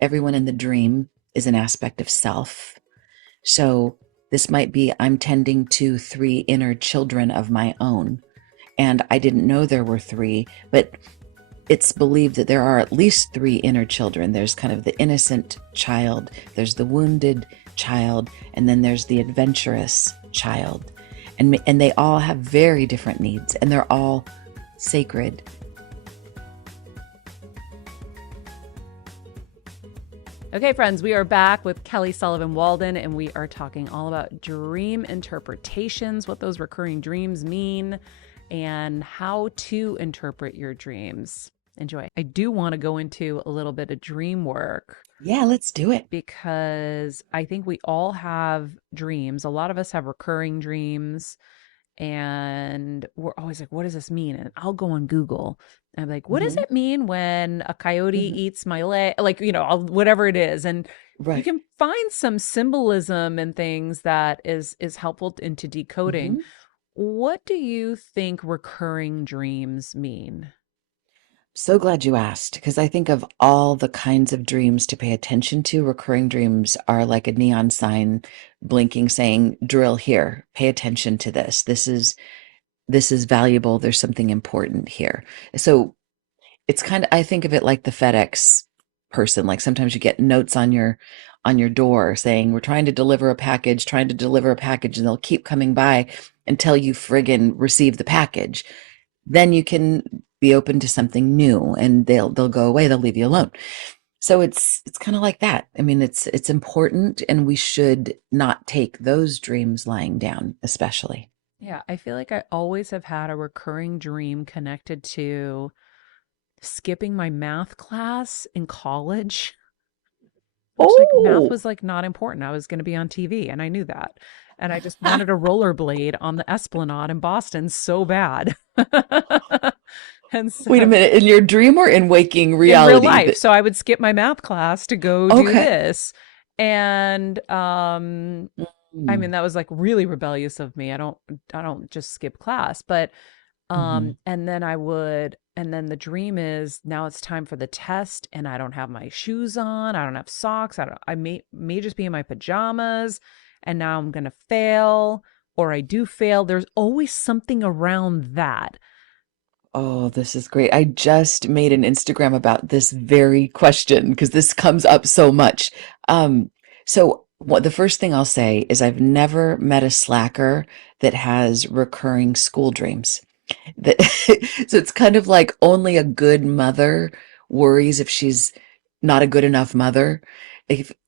everyone in the dream is an aspect of self. So this might be I'm tending to three inner children of my own. And I didn't know there were three, but it's believed that there are at least three inner children. There's kind of the innocent child, there's the wounded child, and then there's the adventurous child. And they all have very different needs, and they're all sacred. Okay, friends, we are back with Kelly Sullivan Walden, and we are talking all about dream interpretations, what those recurring dreams mean, and how to interpret your dreams. Enjoy. I do want to go into a little bit of dream work. Yeah, let's do it. Because I think we all have dreams. A lot of us have recurring dreams, and we're always like, what does this mean? And I'll go on Google and I'm like, what does Mm-hmm. it mean when a coyote Mm-hmm. eats my leg? Like, whatever it is. And you Right. can find some symbolism and things that is helpful into decoding. Mm-hmm. What do you think recurring dreams mean? So glad you asked, because I think of all the kinds of dreams to pay attention to, recurring dreams are like a neon sign blinking saying, drill here, pay attention to this. This is valuable. There's something important here. So it's kind of, I think of it like the FedEx person. Like sometimes you get notes on your door saying, we're trying to deliver a package, and they'll keep coming by until you friggin' receive the package. Then you can be open to something new, and they'll go away, they'll leave you alone. So it's kind of like that. I mean, it's important, and we should not take those dreams lying down, especially. Yeah, I feel like I always have had a recurring dream connected to skipping my math class in college, which like math Oh, was like not important. I was going to be on TV and I knew that. And I just wanted a rollerblade on the Esplanade in Boston so bad. And wait a so minute, in your dream or in waking in real reality? life, That so I would skip my math class to go do okay. this. And I Mm, mean that was like really rebellious of me. I don't just skip class, but mhm. and then I would, and then the dream is now it's time for the test and I don't have my shoes on. I don't have socks. I may just be in my pajamas and now I'm going to fail or I do fail. There's always something around that. Oh, this is great. I just made an Instagram about this very question because this comes up so much. So what the first thing I'll say is I've never met a slacker that has recurring school dreams. That so it's kind of like only a good mother worries if she's not a good enough mother.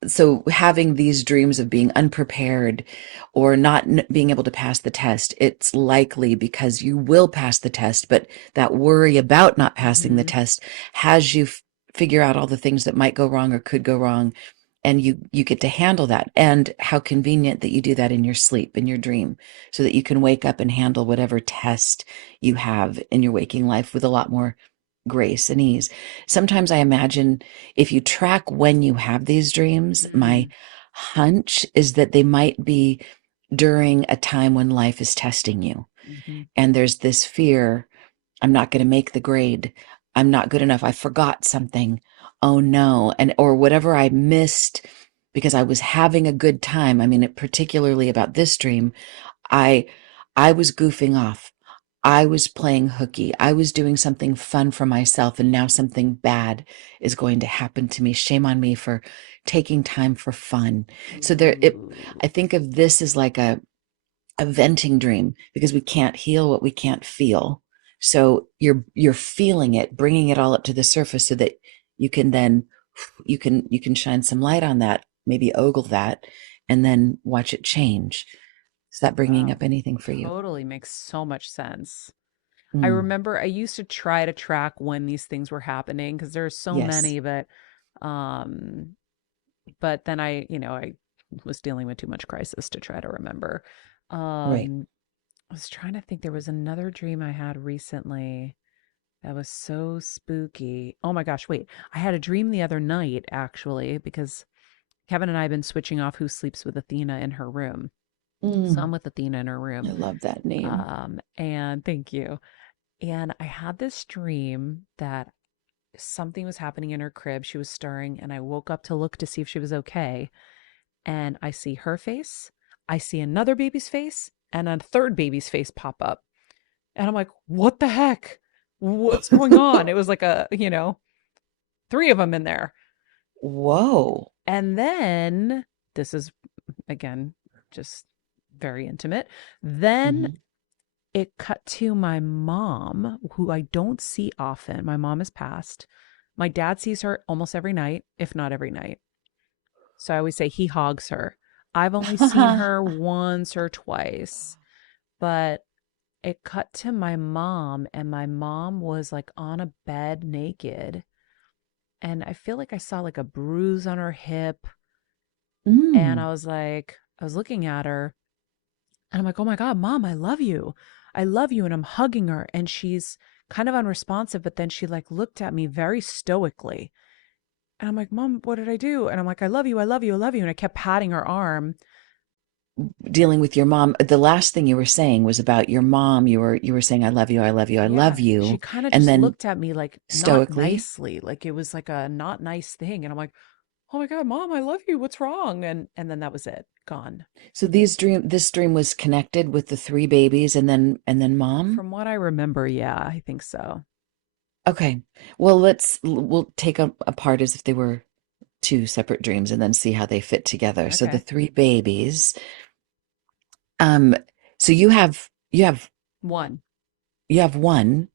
So having these dreams of being unprepared or not being able to pass the test, it's likely because you will pass the test, but that worry about not passing the Mhm. test has you figure out all the things that might go wrong or could go wrong, and you get to handle that. And how convenient that you do that in your sleep, in your dream, so that you can wake up and handle whatever test you have in your waking life with a lot more grace and ease. Sometimes I imagine if you track when you have these dreams, my Mm. hunch is that they might be during a time when life is testing you. Mhm. And there's this fear, I'm not going to make the grade. I'm not good enough. I forgot something. Oh no. And or whatever I missed because I was having a good time. I mean, particularly about this dream, I I was goofing off. I was playing hooky. I was doing something fun for myself, and now something bad is going to happen to me. Shame on me for taking time for fun. So Ooh. I think of this as like a venting dream because we can't heal what we can't feel. So you're feeling it, bringing it all up to the surface so that you can then you can shine some light on that, maybe ogle that, and then watch it change. Is that bringing Wow. up anything for you? Totally makes so much sense. I Mm, remember I used to try to track when these things were happening because there's so yes. many, um, but then I was dealing with too much crisis to try to remember. Right. I was trying to think there was another dream I had recently that was so spooky. Oh my gosh, wait. I had a dream the other night actually because Kevin and I have been switching off who sleeps with Athena in her room. So I'm Mm, with Athena in her room. I love that name. And thank you. And I had this dream that something was happening in her crib. She was stirring, and I woke up to look to see if she was okay. And I see her face, I see another baby's face, and a third baby's face pop up. And I'm like, what the heck? What's going on? It was like three of them in there. Whoa. And then this is again just very intimate. Then Mhm. it cut to my mom, who I don't see often. My mom has passed. My dad sees her almost every night, if not every night. So I always say he hogs her. I've only seen her once or twice, but it cut to my mom, and my mom was like on a bed naked. And I feel like I saw like a bruise on her hip. And Mm. I was looking at her, and I'm like, oh my God, mom, I love you. I love you. And I'm hugging her. And she's kind of unresponsive, but then she like looked at me very stoically. And I'm like, mom, what did I do? And I'm like, I love you. I love you. I love you. And I kept patting her arm. Dealing with your mom, the last thing you were saying was about your mom. You were saying, I love you, I love you, I Yeah. love She you. kind of And just then looked at me like not stoically. nicely. Like it was like a not nice thing. And I'm like, oh my God, mom, I love you. What's wrong? And then that was it. Gone. So this dream was connected with the three babies and then mom. From what I remember, yeah, I think so. Okay. Well, we'll take them apart as if they were two separate dreams and then see how they fit together. So the Okay. three babies, um, so you have One. you have one.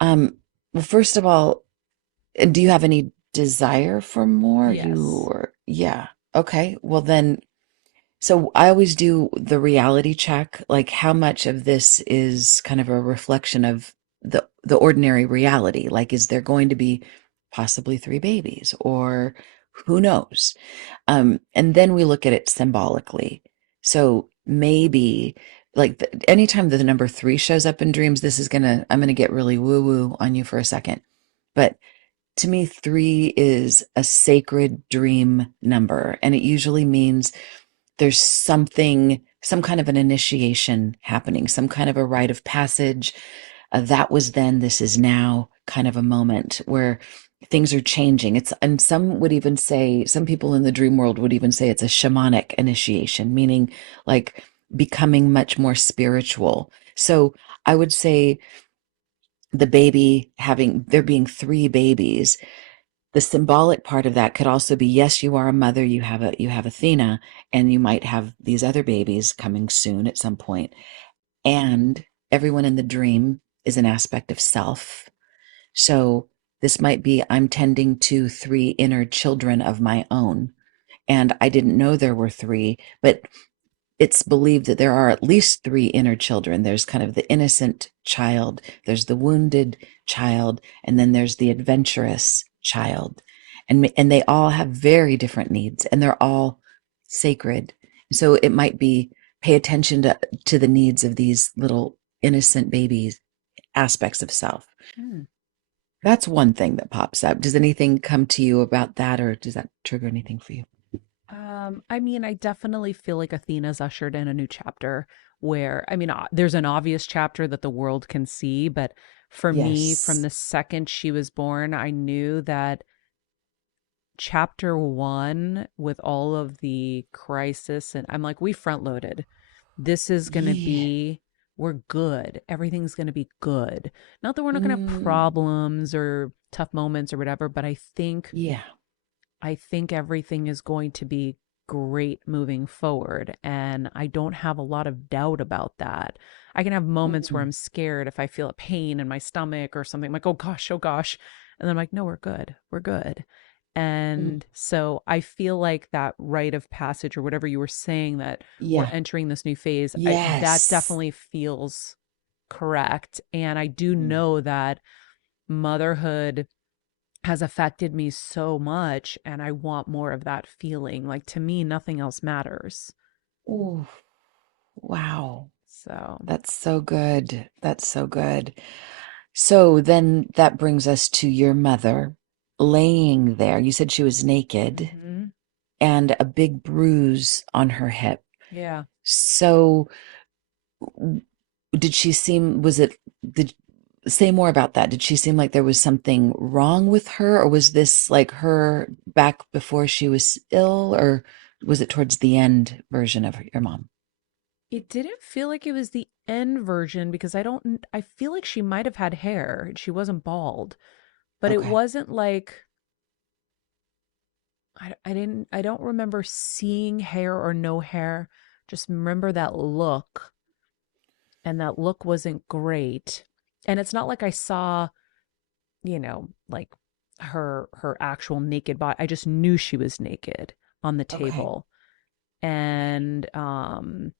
Um, well, first of all, do you have any desire for more? Yes. Yeah. Okay. Well then, so I always do the reality check, like how much of this is kind of a reflection of the ordinary reality? Like, is there going to be possibly three babies or who knows? And then we look at it symbolically. So maybe like anytime the number three shows up in dreams, I'm gonna get really woo woo on you for a second. But to me, three is a sacred dream number, and it usually means there's some kind of an initiation happening, some kind of a rite of passage. That was then, this is now kind of a moment where things are changing. And some people in the dream world would even say it's a shamanic initiation, meaning like becoming much more spiritual. So I would say there being three babies, the symbolic part of that could also be, yes, you are a mother, you have Athena, and you might have these other babies coming soon at some point. And everyone in the dream is an aspect of self. So this might be, I'm tending to three inner children of my own. And I didn't know there were three, but it's believed that there are at least three inner children. There's kind of the innocent child, there's the wounded child, and then there's the adventurous child. And they all have very different needs, and they're all sacred. So it might be, pay attention to the needs of these little innocent babies, aspects of self. Hmm. That's one thing that pops up. Does anything come to you about that, or does that trigger anything for you? I mean, I definitely feel like Athena's ushered in a new chapter where, I mean, there's an obvious chapter that the world can see, but for me, from Yes. the second she was born, I knew that chapter one, with all of the crisis, and I'm like, we front loaded. This is going to Yeah. be, we're good. Everything's going to be good. Not that we're not going to have Mm, problems or tough moments or whatever, but yeah. I think everything is going to be great moving forward. And I don't have a lot of doubt about that. I can have moments where Mm, I'm scared if I feel a pain in my stomach or something. I'm like, oh gosh, oh gosh. And then I'm like, no, we're good. We're good. mm. And so I feel like that rite of passage or whatever you were saying, that we're Yeah. entering this new phase, that Yes. definitely feels correct. And I do Mm. know that motherhood has affected me so much, and I want more of that feeling. Like to me, nothing else matters. Ooh, wow. So, That's so good. That's so good. So then that brings us to your mother laying there. You said she was naked mhm. and a big bruise on her hip. Yeah. So did she seem, was it, did, say more about that. Did she seem like there was something wrong with her, or was this like her back before she was ill, or was it towards the end version of your mom? It didn't feel like it was the end version because I feel like she might have had hair. She wasn't bald, but it Okay. wasn't like I don't remember seeing hair or no hair. Just remember that look, and that look wasn't great. And it's not like I saw, like her actual naked body. I just knew she was naked on the Okay. table. And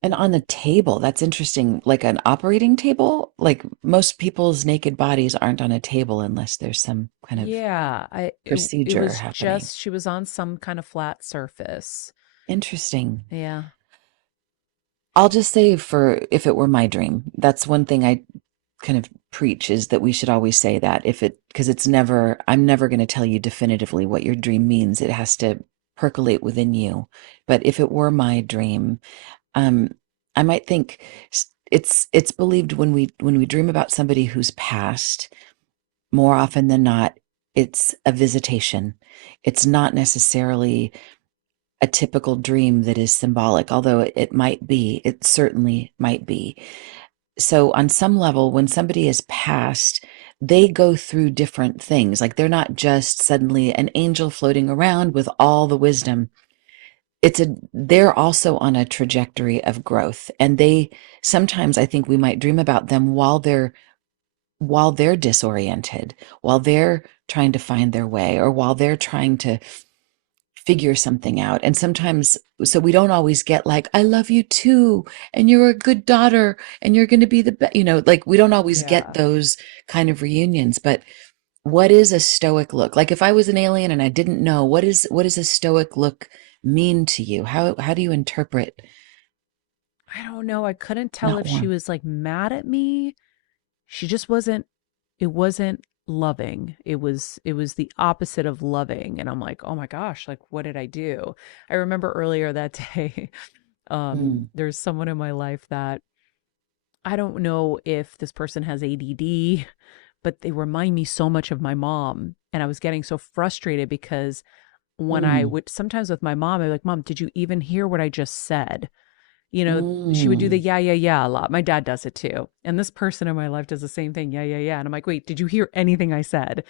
And on the table, that's interesting. Like an operating table, like most people's naked bodies aren't on a table unless there's some kind of yeah, it procedure was happening. just she was on some kind of flat surface. Interesting. Yeah. I'll just say for if it were my dream, that's one thing I kind of preach is that we should always say that if it, because it's never, I'm never going to tell you definitively what your dream means. It has to percolate within you. But if it were my dream, um, I might think it's believed when we dream about somebody who's passed, more often than not, it's a visitation. It's not necessarily a typical dream that is symbolic, although it might be, it certainly might be. So, on some level, when somebody is passed, they go through different things. Like they're not just suddenly an angel floating around with all the wisdom. They're also on a trajectory of growth. And sometimes I think we might dream about them while they're disoriented, while they're trying to find their way, or while they're trying to figure something out. And sometimes, so we don't always get like, I love you too, and you're a good daughter, and you're going to be the best, like we don't always get Yeah. those kind of reunions. But what is a stoic look? Like if I was an alien and I didn't know, what is a stoic look mean to you? How do you interpret I don't know. I couldn't tell not if she warm? was like mad at me. She just wasn't it wasn't loving. It was the opposite of loving. And I'm like, "Oh my gosh, like what did I do?" I remember earlier that day, Mm, there's someone in my life that I don't know if this person has ADD, but they remind me so much of my mom. And I was getting so frustrated because when I mm, would sometimes with my mom, I'd be like, Mom, did you even hear what I just said? She would do the mm. yeah, yeah, yeah a lot. My dad does it too. And this person in my life does the same thing. Yeah, yeah, yeah. And I'm like, wait, did you hear anything I said?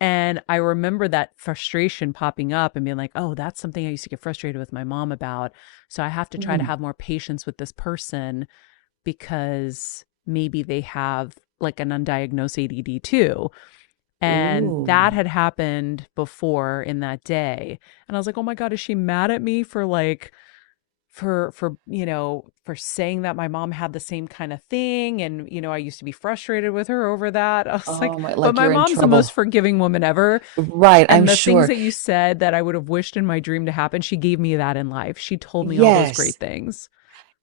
And I remember that frustration popping up and being like, oh, that's something I used to get frustrated with my mom about. So I have to try to Mm. have more patience with this person because maybe they have like an undiagnosed ADD too. And that Ooh. had happened before in that day. And I was like, oh my God, is she mad at me for like, for saying that my mom had the same kind of thing? And I used to be frustrated with her over that. I was like, Oh my, but like my you're in mom's the most trouble. forgiving woman ever. Right, I'm And the things sure. that you said that I would have wished in my dream to happen, she gave me that in life. She told me all those Yes. great things.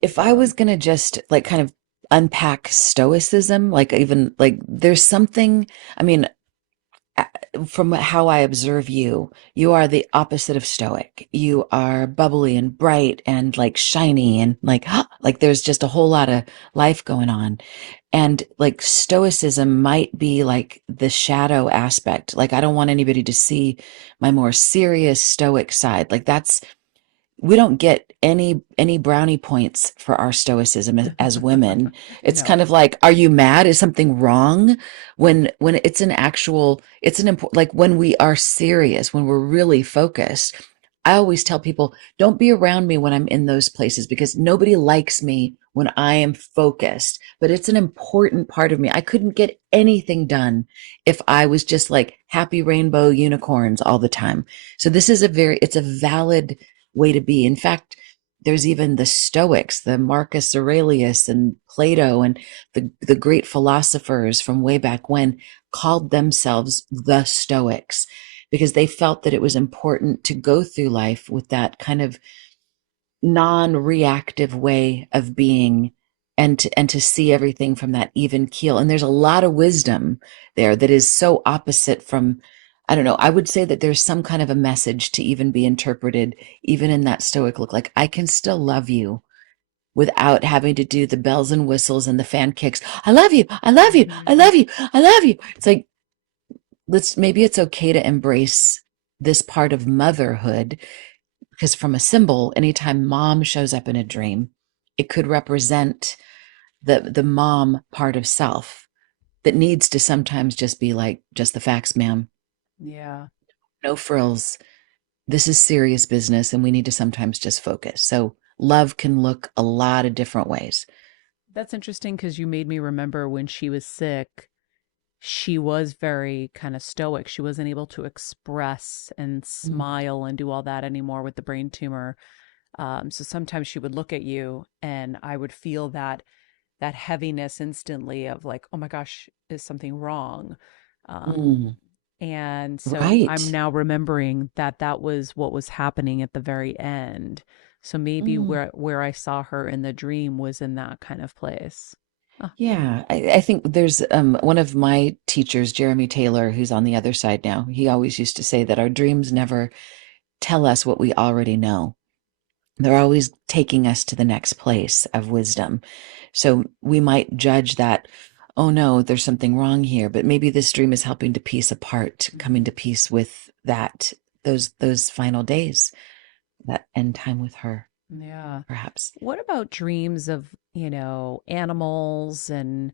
If I So was going to just like kind of unpack stoicism, like even like there's something, I mean, from how I observe you, you are the opposite of stoic. You are bubbly and bright and like shiny and like, like there's just a whole lot of life going on. And like stoicism might be like the shadow aspect. Like I don't want anybody to see my more serious stoic side. Like that's we don't get any brownie points for our stoicism as women. It's kind no. of like, are you mad? Is something wrong? When it's an actual, it's an important, like when we are serious, when we're really focused. I always tell people, don't be around me when I'm in those places because nobody likes me when I am focused. But it's an important part of me. I couldn't get anything done if I was just like happy rainbow unicorns all the time. So this is it's a valid way to be. In fact, there's even the Stoics, the Marcus Aurelius and Plato and the great philosophers from way back when called themselves the Stoics because they felt that it was important to go through life with that kind of non-reactive way of being and to see everything from that even keel. And there's a lot of wisdom there that is so opposite from, I don't know, I would say that there's some kind of a message to even be interpreted even in that stoic look, like I can still love you without having to do the bells and whistles and the fan kicks. I love you. I love you. I Mhm. love you. I love you. It's like, maybe it's okay to embrace this part of motherhood, because from a symbol, anytime mom shows up in a dream, it could represent the mom part of self that needs to sometimes just be like, just the facts, ma'am. Yeah. No frills. This is serious business, and we need to sometimes just focus. So love can look a lot of different ways. That's interesting because you made me remember when she was sick, she was very kind of stoic. She wasn't able to express and Mm. smile and do all that anymore with the brain tumor. So sometimes she would look at you and I would feel that heaviness instantly of like, oh my gosh, is something wrong? Um, Mm. and so I'm Right. now remembering that that was what was happening at the very end. So maybe Mm. where I saw her in the dream was in that kind of place. Huh. Yeah, I think there's one of my teachers, Jeremy Taylor, who's on the other side now. He always used to say that our dreams never tell us what we already know. They're always taking us to the next place of wisdom. So we might judge that, oh no, there's something wrong here, but maybe this dream is helping to piece apart, coming Mhm. to peace with that, those final days, that end time with her, Yeah. perhaps. What about dreams of, animals and,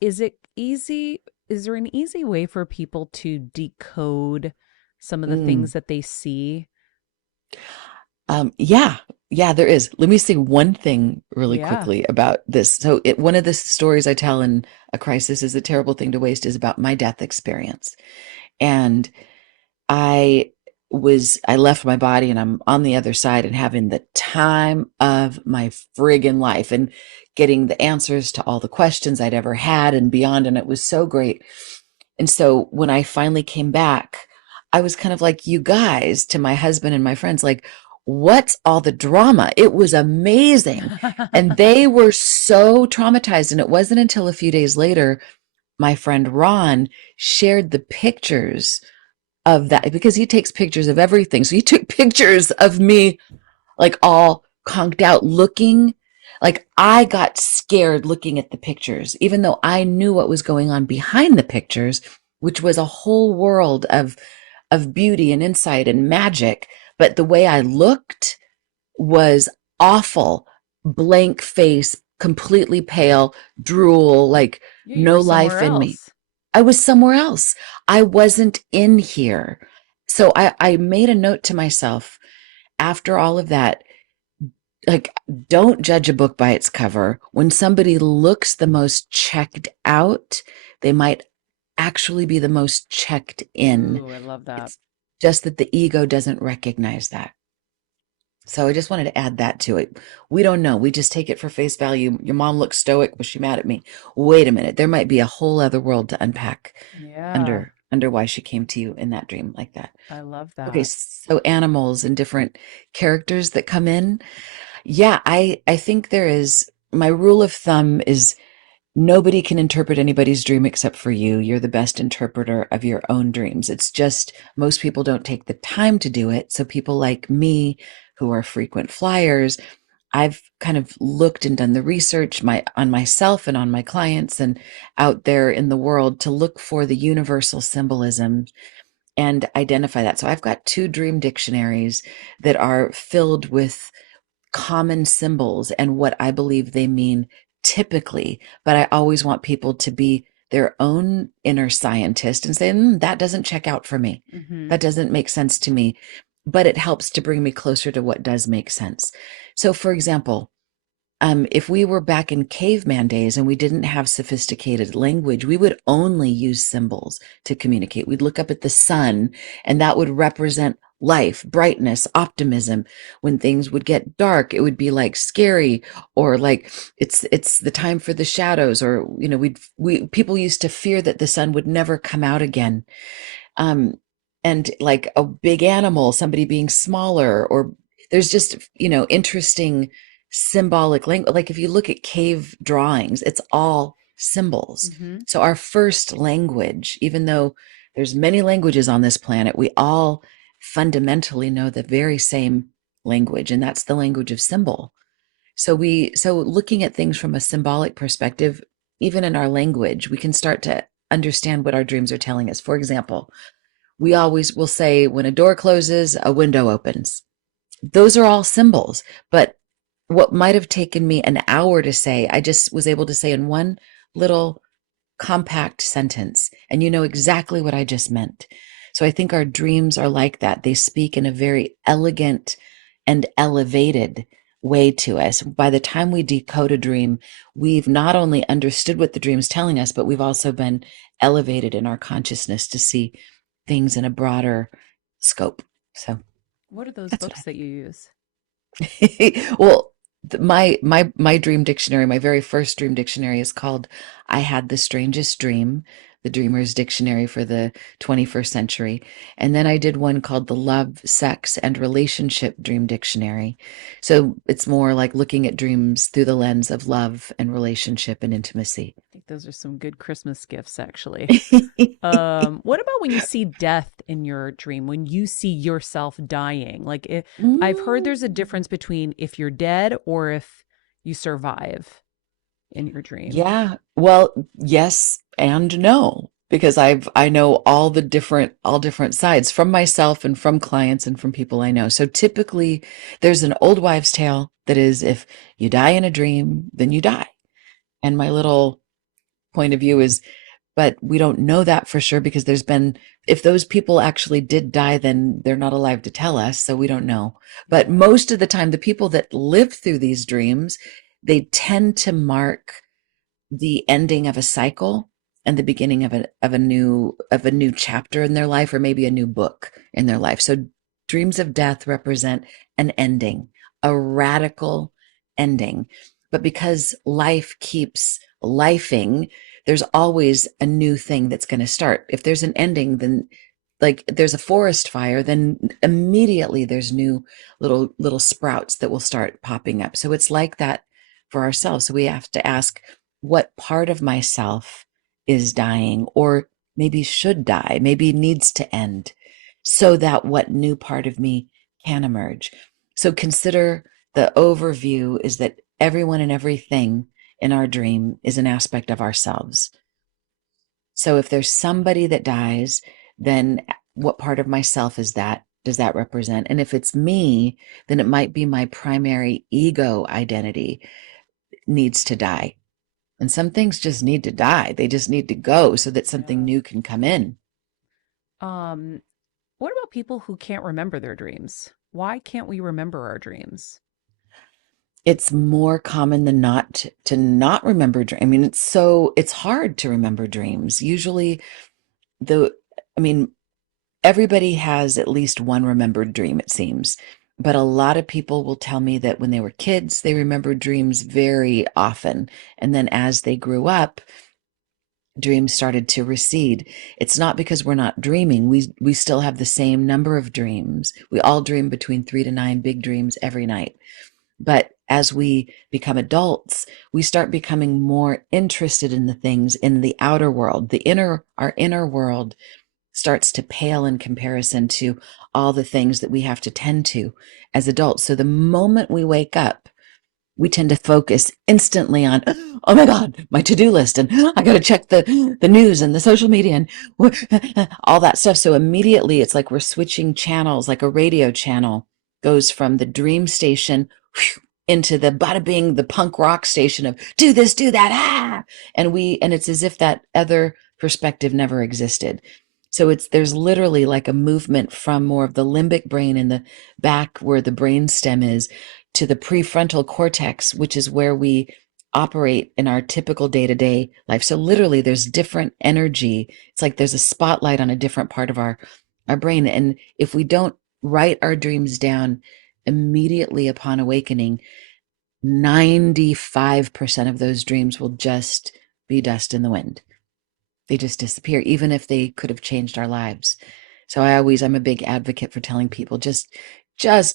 is it easy? Is there an easy way for people to decode some of the Mm. things that they see? Yeah, yeah, there is. Let me say one thing really Yeah. quickly about this. So, one of the stories I tell in A Crisis is a Terrible Thing to Waste is about my death experience. And I I left my body and I'm on the other side and having the time of my friggin' life and getting the answers to all the questions I'd ever had and beyond. And it was so great. And so when I finally came back, I was kind of like, you guys, to my husband and my friends, like, what's all the drama? It was amazing. And they were so traumatized. And it wasn't until a few days later, my friend Ron shared the pictures of that because he takes pictures of everything. So he took pictures of me like all conked out looking like I got scared looking at the pictures, even though I knew what was going on behind the pictures, which was a whole world of beauty and insight and magic. But the way I looked was awful, blank face, completely pale, drool, like Yeah, you were no somewhere life in me. else. I was somewhere else. I wasn't in here. So I made a note to myself after all of that, like, don't judge a book by its cover. When somebody looks the most checked out, they might actually be the most checked in. Ooh, I love that. It's just that the ego doesn't recognize that. So I just wanted to add that to it. We don't know. We just take it for face value. Your mom looks stoic. Was she mad at me? Wait a minute. There might be a whole other world to unpack Yeah, under why she came to you in that dream like that. I love Okay, that. so animals and different characters that come in. Yeah, I think there is my rule of thumb is nobody can interpret anybody's dream except for you. You're the best interpreter of your own dreams. It's just most people don't take the time to do it. So people like me who are frequent flyers, I've kind of looked and done the research on myself and on my clients and out there in the world to look for the universal symbolism and identify that. So I've got two dream dictionaries that are filled with common symbols and what I believe they mean typically. But I always want people to be their own inner scientist and say, that doesn't check out for me. Hmm. That doesn't make sense to me. But it helps to bring me closer to what does make sense. So, for example, if we were back in caveman days and we didn't have sophisticated language, we would only use symbols to communicate. We'd look up at the sun, and that would represent life, brightness, optimism. When things would get dark, it would be like scary or like it's the time for the shadows. Or we people used to fear that the sun would never come out again. Um, and like a big animal, somebody being smaller, or there's just, interesting symbolic language. Like if you look at cave drawings, it's all symbols. Hmm. So our first language, even though there's many languages on this planet, we all fundamentally know the very same language, and that's the language of symbol. So looking at things from a symbolic perspective, even in our language, we can start to understand what our dreams are telling us. For example, we always will say when a door closes, a window opens. Those are all symbols, but what might have taken me an hour to say, I just was able to say in one little compact sentence, and you know exactly what I just meant. So I think our dreams are like that. They speak in a very elegant and elevated way to us. By the time we decode a dream, we've not only understood what the dream's telling us, but we've also been elevated in our consciousness to see things in a broader scope. So What are those that's what books that you use? well, my dream dictionary, my very first dream dictionary is called I Had the Strangest Dream, the Dreamer's Dictionary for the 21st Century. And then I did one called the Love, Sex, and Relationship Dream Dictionary. So it's more like looking at dreams through the lens of love and relationship and intimacy. I think those are some good Christmas gifts, actually. What about when you see death in your dream, when you see yourself dying? I've heard there's a Mm. difference between if you're dead or if you survive in your dream. Yeah. Well, yes and no, because I know all different sides from myself and from clients and from people I know. So typically there's an old wives' tale that is if you die in a dream, then you die. And my little point of view is, but we don't know that for sure because if those people actually did die, then they're not alive to tell us. So we don't know. But most of the time, the people that live through these dreams, they tend to mark the ending of a cycle and the beginning of a new chapter in their life or maybe a new book in their life. So dreams of death represent an ending, a radical ending. But because life keeps lifing, there's always a new thing that's going to start. If there's an ending, then like there's a forest fire, then immediately there's new little sprouts that will start popping up. So it's like that for ourselves. So we have to ask what part of myself is dying or maybe should die, maybe needs to end so that what new part of me can emerge. So consider the overview is that everyone and everything in our dream is an aspect of ourselves. So if there's somebody that dies, then what part of myself is that? Does that represent? And if it's me, then it might be my primary ego identity needs to die. And some things just need to die. They just need to go so that something Yeah. new can come in. Um, what about people who can't remember their dreams? Why can't we remember our dreams? It's more common than not to not remember. I mean, it's hard to remember dreams. Usually the, I mean, everybody has at least one remembered dream, it seems. But a lot of people will tell me that when they were kids, they remembered dreams very often. And then as they grew up, dreams started to recede. It's not because we're not dreaming. We still have the same number of dreams. We all dream between 3 to 9 big dreams every night. But as we become adults, we start becoming more interested in the things in the outer world. Our inner world starts to pale in comparison to all the things that we have to tend to as adults. So the moment we wake up, we tend to focus instantly on, oh my God, my to-do list, and I got to check the news and the social media and all that stuff. So immediately it's like we're switching channels, like a radio channel goes from the dream station into the bada bing, the punk rock station of do this, do that, and it's as if that other perspective never existed. So there's literally like a movement from more of the limbic brain in the back where the brain stem is to the prefrontal cortex, which is where we operate in our typical day-to-day life. So literally there's different energy. It's like there's a spotlight on a different part of our brain. And if we don't write our dreams down immediately upon awakening, 95% of those dreams will just be dust in the wind. They just disappear, even if they could have changed our lives. So I'm a big advocate for telling people just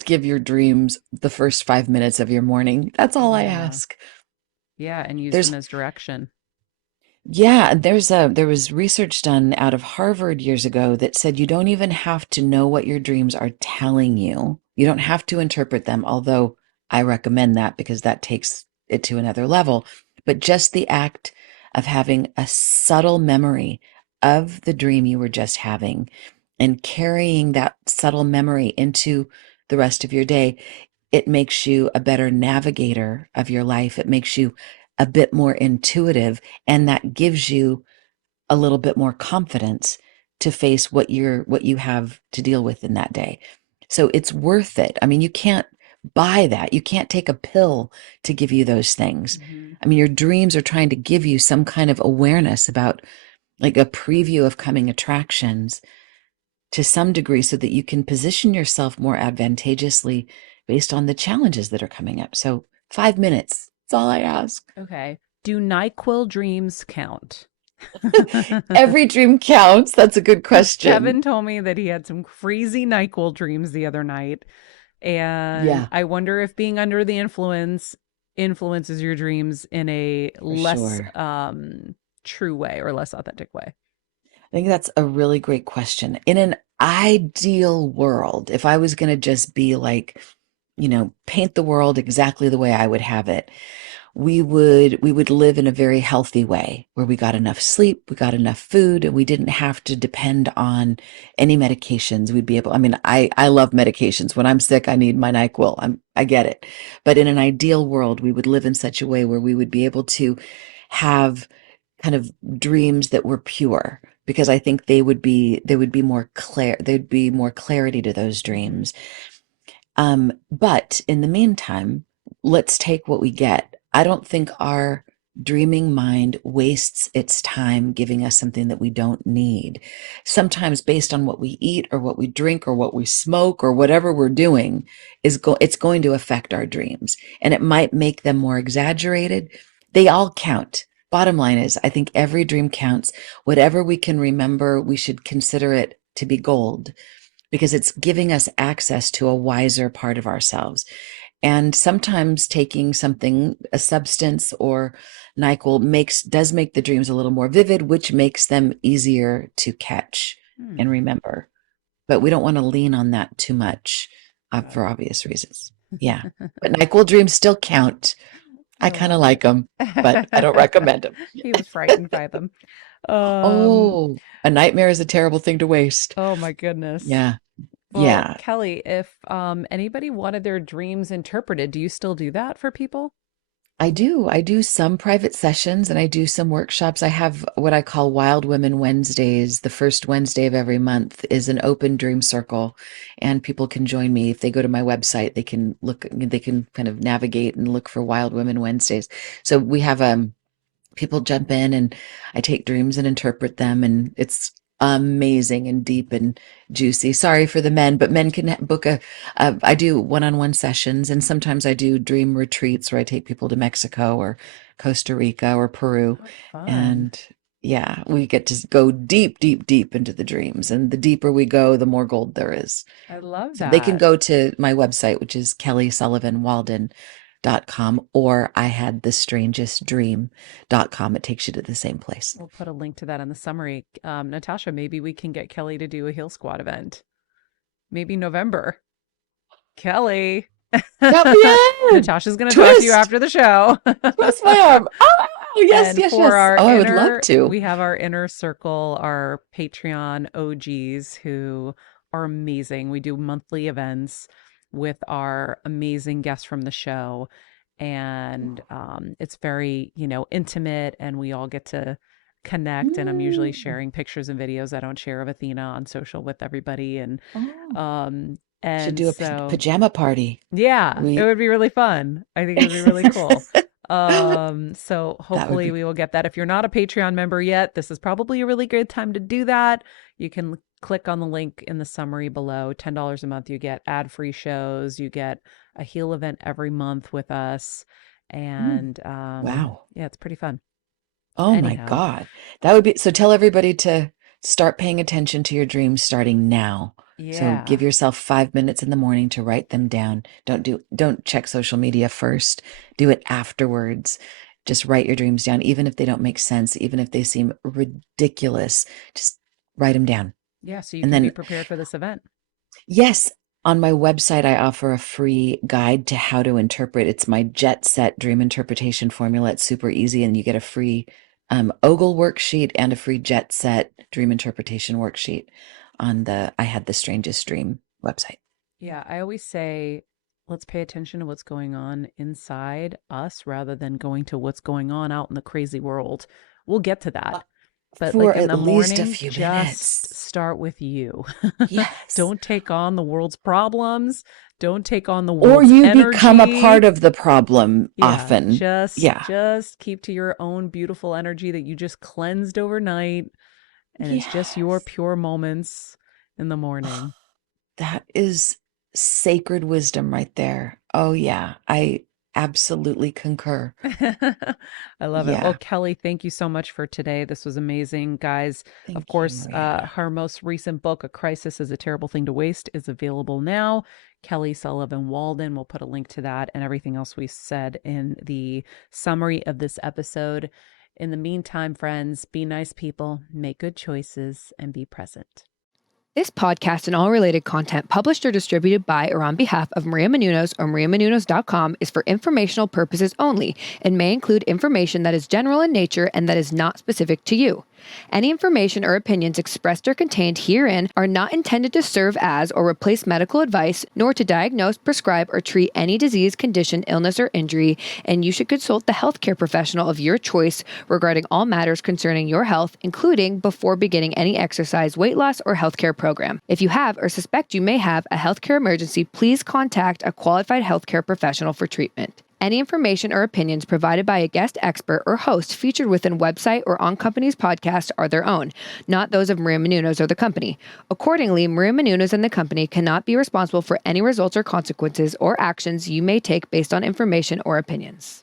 give your dreams the first 5 minutes of your morning. That's all I Yeah. ask. Yeah, and use them There's as direction. Yeah, there was research done out of Harvard years ago that said you don't even have to know what your dreams are telling you. You don't have to interpret them, although I recommend that because that takes it to another level. But just the act of having a subtle memory of the dream you were just having and carrying that subtle memory into the rest of your day, it makes you a better navigator of your life. It makes you a bit more intuitive, and that gives you a little bit more confidence to face what you have to deal with in that day. So it's worth it. I mean, you can't buy that. You can't take a pill to give you those things. Mm-hmm. I mean, your dreams are trying to give you some kind of awareness about, like, a preview of coming attractions to some degree so that you can position yourself more advantageously based on the challenges that are coming up. So 5 minutes, that's all I ask. Okay. Do NyQuil dreams count? Every dream counts. That's a good question. Kevin told me that he had some crazy NyQuil dreams the other night. And Yeah, I wonder if being under the influence influences your dreams in a for less sure. true way or less authentic way. I think that's a really great question. In an ideal world, if I was going to just be like, paint the world exactly the way I would have it, we would live in a very healthy way where we got enough sleep, we got enough food, and we didn't have to depend on any medications. We'd be able, I mean, I love medications. When I'm sick, I need my NyQuil. I get it. But in an ideal world, we would live in such a way where we would be able to have kind of dreams that were pure, because I think there would be more there'd be more clarity to those Mm-hmm. dreams. But in the meantime, let's take what we get. I don't think our dreaming mind wastes its time giving us something that we don't need. Sometimes based on what we eat or what we drink or what we smoke or whatever we're doing it's going to affect our dreams, and it might make them more exaggerated. They all count. Bottom line is, I think every dream counts. Whatever we can remember, we should consider it to be gold, because it's giving us access to a wiser part of ourselves. And sometimes taking something, a substance or NyQuil, does make the dreams a little more vivid, which makes them easier to catch and Hmm. remember. But we don't want to lean on that too much, Got for it. obvious reasons. Yeah. But NyQuil dreams still count. I I kind of love like them, but I don't it. recommend them. He was frightened by them. Um, Oh, a nightmare is a terrible thing to waste. oh my goodness. Yeah. Well, Yeah. Kelly, if anybody wanted their dreams interpreted, do you still do that for people? I do. I do some private sessions and I do some workshops. I have what I call Wild Women Wednesdays. The first Wednesday of every month is an open dream circle, and people can join me. If they go to my website, they can kind of navigate and look for Wild Women Wednesdays. So we have people jump in and I take dreams and interpret them, and it's amazing and deep and juicy. Sorry for the men, but men can book I do one-on-one sessions, and sometimes I do dream retreats where I take people to Mexico or Costa Rica or Peru. Oh, fun. And yeah, we get to go deep, deep, deep into the dreams. And the deeper we go, the more gold there is. I love So they can that. go to my website, which is kellysullivanwalden.com, or I had the strangest dream.com. It takes you to the same place. We'll put a link to that in the summary. Natasha, maybe we can get Kelly to do a Heal Squad event. Maybe November. Kelly. Count me in. Natasha's going to talk to you Twist. after the show. Twist my arm. Oh, yes, And yes, for yes. our Oh, I would love to. we have our inner circle, our Patreon OGs who are amazing. We do monthly events with our amazing guests from the show. And it's very, intimate, and we all get to connect. And I'm usually Mm. sharing pictures and videos I don't share of Athena on social with everybody. And Oh, um, should and do a so pajama party. yeah, it We would be really fun. I think it would be really cool. So that would hopefully be we will get that. If you're not a Patreon member yet, this is probably a really good time to do that. You can click on the link in the summary below. $10 a month, you get ad-free shows, you get a heal event every month with us. mm, And wow. yeah, it's pretty fun. Oh my Anyhow, God. That would be so tell everybody to start paying attention to your dreams starting now. So give yeah. yourself 5 minutes in the morning to write them down. Don't check social media first. Do it afterwards. Just write your dreams down, even if they don't make sense, even if they seem ridiculous. Just write them down. Yeah, so you And can be then, prepared for this event. yes, On my website, I offer a free guide to how to interpret. It's my jet set dream interpretation formula. It's super easy, and you get a free Ogle worksheet and a free jet set dream interpretation worksheet on the I Had the Strangest Dream website. Yeah, I always say, let's pay attention to what's going on inside us rather than going to what's going on out in the crazy world. We'll get to that. But For like in at the least a morning, few just minutes. start with you. Yes. Don't take on the world's problems. Don't take on the Or world's you become a part energy. of the problem Yeah, often. Yeah. just keep to your own beautiful energy that you just cleansed overnight, and it's just your Yes. pure moments in the morning. That is sacred wisdom right there. Oh, yeah. I absolutely concur. I love it. Well, Yeah. Kelly, thank you so much for today. This was amazing, guys. Of Thank you, course, Maria. her most recent book, A Crisis is a Terrible Thing to Waste, is available now. Kelly Sullivan Walden. We'll put a link to that and everything else we said in the summary of this episode. In the meantime, friends, be nice people, make good choices, and be present. This podcast and all related content published or distributed by or on behalf of Maria Menounos or mariamenounos.com is for informational purposes only and may include information that is general in nature and that is not specific to you. Any information or opinions expressed or contained herein are not intended to serve as or replace medical advice, nor to diagnose, prescribe, or treat any disease, condition, illness, or injury, and you should consult the healthcare professional of your choice regarding all matters concerning your health, including before beginning any exercise, weight loss, or healthcare program. If you have or suspect you may have a healthcare emergency, please contact a qualified healthcare professional for treatment. Any information or opinions provided by a guest expert or host featured within website or on company's podcast are their own, not those of Maria Menounos or the company. Accordingly, Maria Menounos and the company cannot be responsible for any results or consequences or actions you may take based on information or opinions.